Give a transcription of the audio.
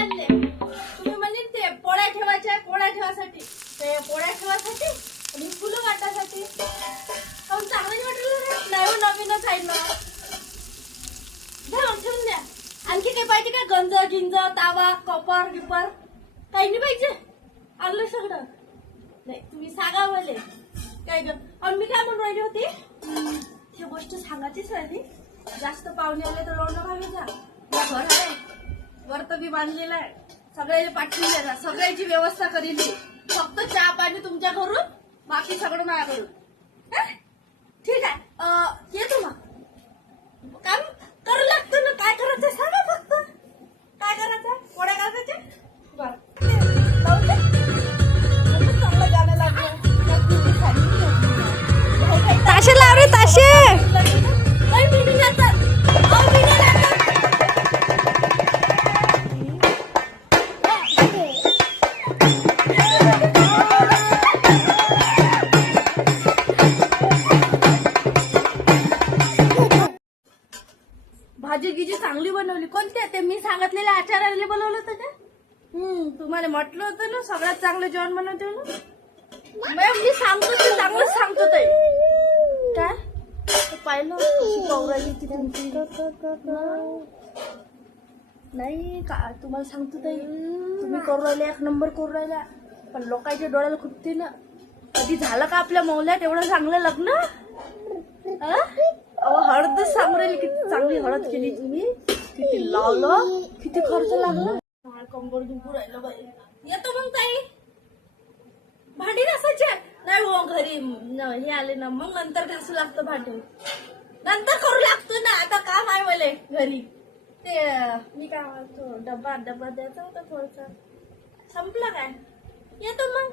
आणले? तुम्ही म्हणजे ते पोळ्या ठेवायच्या, पोळ्या ठेवासाठी, ते पोळ्या ठेवासाठी आणि फुलं वाटासाठी. काहून चांगलं नाही वाटलं? नाही हो, नवीनच आहे ना. द्या ठेवून द्या. आणखी काही पाहिजे का? गंज गिंज, तावा, कपर गिपर काही नाही पाहिजे? आणलं सगळं? नाही तुम्ही सांगा मले काय ग. आणि मी काय म्हणून राहिली होती, ही गोष्ट सांगायचीच राहिली. जास्त पाहुणे आले तर रवणं घालायचा. घर आहे, वर तर मी बांधलेलं आहे. सगळ्याला पाठवून द्या, सगळ्याची व्यवस्था करीन. फक्त चहा पाणी तुमच्या घरून, बाकी सगळं माझ्याकडून. ठीक आहे, येतो मग. काम करू लागतं ना. काय करायचं सांगा फक्त. काय करायचं? पोळ्या करायच्या. ताशे लाव रे ताशे. भाजी गिजी चांगली बनवली. कोणते ते मी सांगितलेल्या आचार्याला बनवलं होतं का? तुम्हाला म्हटलं होतं ना सगळ्यात चांगलं जेवण बनवते म्हणून. मी सांगतो ते चांगलंच सांगतो ते. काय पाहिलं कशी पौराली ती तुमची. नाही का तुम्हाला सांगतो ताई, तुम्ही करू राहिल्या एक नंबर करू राहिल्या. पण लोकांच्या डोळ्याला खुपते ना. कधी झालं का आपल्या मौल्यात एवढं चांगलं लग्न? हळदच सांगू राहिली. किती चांगली हळद केली तुम्ही, किती लावलं, किती खर्च लागला. कंबर दुखू राहिलं बाई. येतो मग ताई. भांडी घासायचे नाही हो घरी हे आले ना, मग नंतर घासू लागतं भांडी. नंतर करू लागतो ना. आता काम आहे मले घरी. ते मी काय म्हणतो, डब्बा द्यायचा होता थोडासा. संपलं काय? येतो मग.